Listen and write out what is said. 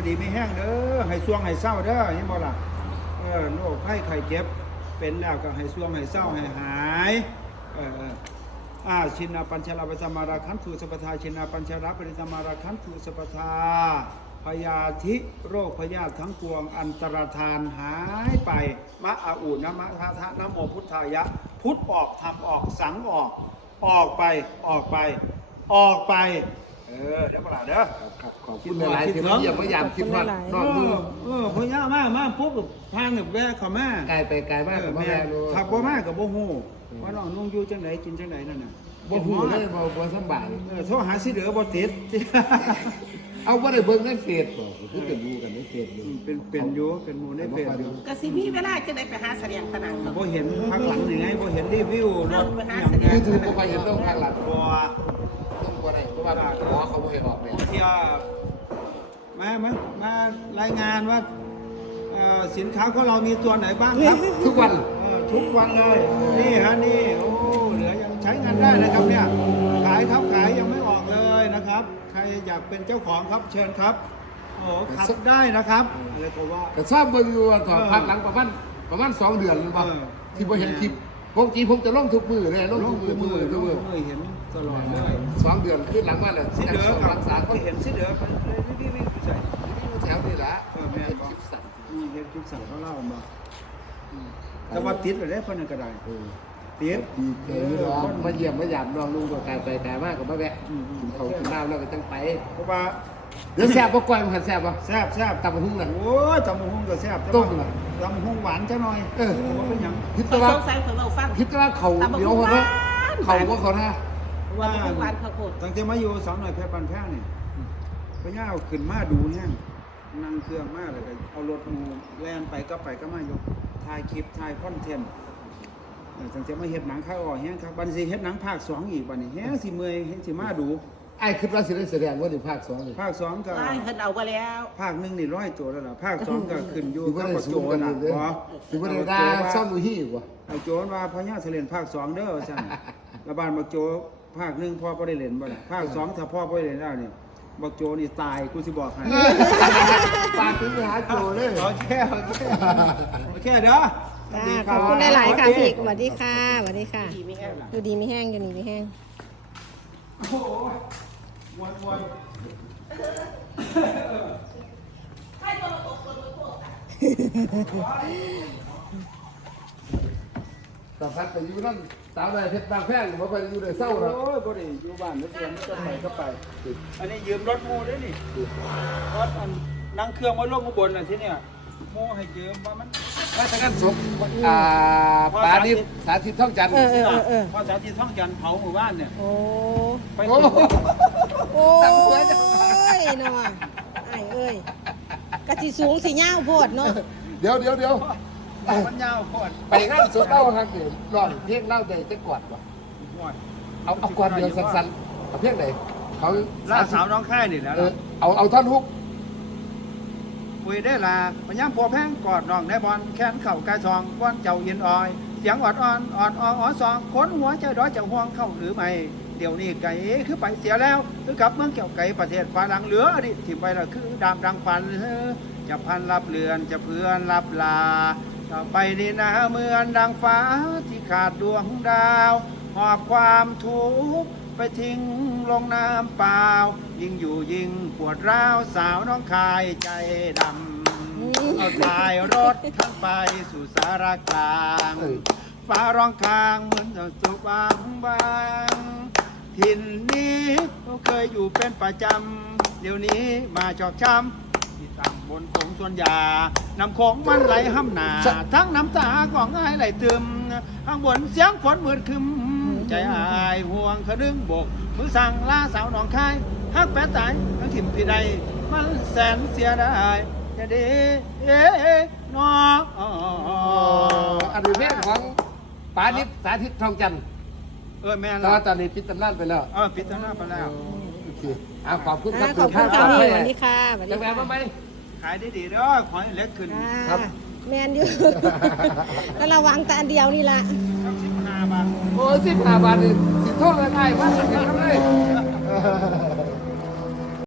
ดีไม่แห้งเด้อให้ช่วงให้เศร้าเด้อเห็นบ่ล่ะโรคไข้ไข้เจ็บเป็นแล้วก็ให้ช่วงให้เศร้าให้หายชินาปัญชราปสมาราคันตุสัพพทาชินาปัญชราปริสมาราคันตุสัพพทาพยาธิโรคพยาธิทั้งปวงอันตรธานหายไปมะอาอุนะมะทะทะนะโมพุทธายะพุทธออกทำออกสังออกไปออกไปออกไปเดี๋ยวเปล่าเด้อขอบคุณหลายๆที่มาเยี่ยมพยายามคิดว่านอนดูพยามากปุ๊บทางแบบแวะเขามาไกลไปไกลมากกับแม่ขับบ่มากกับบ่ฮู้ว่าน้องนุ่งอยู่จังไหนกินจังไหนนั่นน่ะบ่ฮู้เลยบ่สบายโทรหาสิเด้อบ่ติดเอาบ่ได้เบิ่งในเฟซบ่คือเป็นอยู่กันในเฟซอยู่เป็นอยู่เป็นหมู่ในเฟซอยู่ก็สิมีเวลาจะได้ไปหาเสลียงตะนังบ่เห็นพักหลังนี่ไงบ่เห็นรีวิวรถคือถูกบ่ไปเห็นต้องพักหลังบ่ได้เพราะว่าหมอเขาบ่ให้ออกเลยเที่ยวมารายงานว่าสินค้าของเรามีตัวไหนบ้างครับทุกวันเลยนี่ฮะนี่โอ้เหลือยังใช้งานได้นะครับเนี่ยขายครับขายยังไม่ออกเลยนะครับใครอยากเป็นเจ้าของครับเชิญครับโอ้ขัดได้นะครับอะไรก็ว่าแต่ทราบเบิ่งอยู่ก่อนพักหลังประมาณ2 เดือนบ่ที่บ่เห็นคลิปผมจะลงทุกมื้อเลยลงทุกมื้อเห็นตลอดเลย 2 เดือนขึ้นหลังมาแล้วสิเดือรักษาก็เห็นสิเดือนี่ใส่แถวนี่ละแม่ก็เห็นคลิปสั่งเขาเล่ามาแต่ว่าติดเลยคนนั้นก็ได้ติดดีเกินมาเยี่ยมมาหยาบน้องลุงก็กลายไปแต่มากกับมาแวะกินข้าวกินน้ำแล้วก็จังไปเพราะว่าเดี๋ยวแซ่บบ่ก่อยมันแซ่บบ่แซ่บตำบักหุ่งน่ะโอ้ตำบักหุ่งก็แซ่บต้มน่ะตำบักหุ่งหวานจังหน่อยว่าเป็นหยังคิดว่าใส่เพิ่นเอาฟังคิดว่าเขาเดี๋ยวเขาบ่เขาท่าว่าตั้งแต่มาอยู่สาวหน่อยแพร่ปันแพ้นี่พญาเอาขึ้นมาดูแห้งนั่งเครื่องมากเลยเอารถมูแล่นไปก็มายกถ่ายคลิปถ่ายคอนเทนต์ตั้งแต่มาเฮ็ดหนังข้าวอ่อแห้งครับบัดนี้เฮ็ดหนังภาค2อีกบัดนี้แฮงสิเมื่อยเฮ็ดสิมาดูไอ้คิดว่าสิได้แสดงว่าในภาค2นี่ภาค2ก็เพิ่นเอาไปแล้วภาค1นี่100ตัวแล้วล่ะภาค2ก็ขึ้นอยู่กับโจน่ะบ่สิบ่ได้ด่าซ่อมมือฮี่บ่ไอ้โจนว่าพญาสิเล่นภาค2เด้อว่าซั่นแล้วบ้านบักโจภาค1พ่อบ่ได้เล่นบ่ล่ะภาค2ถ้าพ่อบ่ได้เล่นแล้วนี่บักโจนี่ตายกูสิบอกให้ปากถึงไปหาโจเลยโอเคเด้อขอบคุณหลายๆค่ะพี่สวัสดีค่ะสวัสดีค่ะอยู่ดีไม่แห้งอยู่นี่ไม่แห้งโอ้โหวันตาพัดไปอยู่นั่นสาวใดเพชรบางแพงบ่ค่อยอยู่ได้เศร้าหรอกโอ้ยบ่ได้อยู่บ้านนึกเดือนก็ไปก็ไปอันนี้ยืมรถโมได้นี่รถนั่งเครื่องมาลงอุบลน่ะที่เนี่ยโมให้ยืมว่ามันว่าแต่กันศพปาดิบสาธิตท่องจันทร์พอสาธิตท่องจันทร์เผาหมู่บ้านเนี่ยโอ้ไปโอ้ยเนาะไอ้เอ้ยกะสิสูงสิยาวโพดเนาะเดี๋ยวมันยาวโพดไปงานสุดเล่าครับนี่ร้องเพลงเล่าได้จักกอดบ่เอากอดเดียวสั้นๆเอาเพลงไหนเขาล่าสาวน้องค่ายนี่แล้วเอาท่อนฮุกคุยได้ลาพยายามพัวแพงกอดน้องในบอลแขนเข่ากายซองก้อนเจ้าเย็นอ่อยเสียงออดซองขนหัวใจร้อยเจ้าห่วงเข้าหรือไม่เดี๋ยวนี้ไก่คือไปเสียแล้วคือกับเมืองเกี่ยวไก่ประเทศฟ้าหลังเหลือดิถิ่มไปแล้วคือดามดังฟันจะพันรับเรือนจะเพื่อนรับลาต่อไปนี่นะเหมือนดังฟ้าที่ขาดดวงดาวหอบความทุกข์ไปทิ้งลงน้ำเปล่ายิ่งอยู่ยิ่งปวดร้าวสาวน้องคายใจดำเอาตายรถทั้งไปสู่สารกลางฟ้าร้องคางเหมือนสุบางถิ่นนี้เคยอยู่เป็นประจำเดี๋ยวนี้มาจอกช้ำที่ตั้งบนโขงส่วนยาน้ำโขงมันไหลห้ำหนาทั้งน้ำตาของอ้ายไหลตึมข้างบนเสียงฝนมืดคึมใจอายห่วงขดึงบกมือสั่งลาสาวหนองคายฮักแปะตายทั้งถิ่มพี่ใดมันแสนเสียดายจะดีนออันนี้เพลงของปานิชสาธิตทองจันทร์แม่แล้วตอนนี้ปิดตำนานไปแล้วปิดตำนานไปแล้วโอเคขอบคุณครับขอบคุณค่ะพี่สวัสดีค่ะจะแม่มาไหมขายดีๆเด้อขอให้เล็กขึ้นครับแมนอยู่แล้วระวังแต่อันเดียวนี่ละ 15 บาทโอ้15 บาทนี่สิโทษเลยไงว่าจะทำได้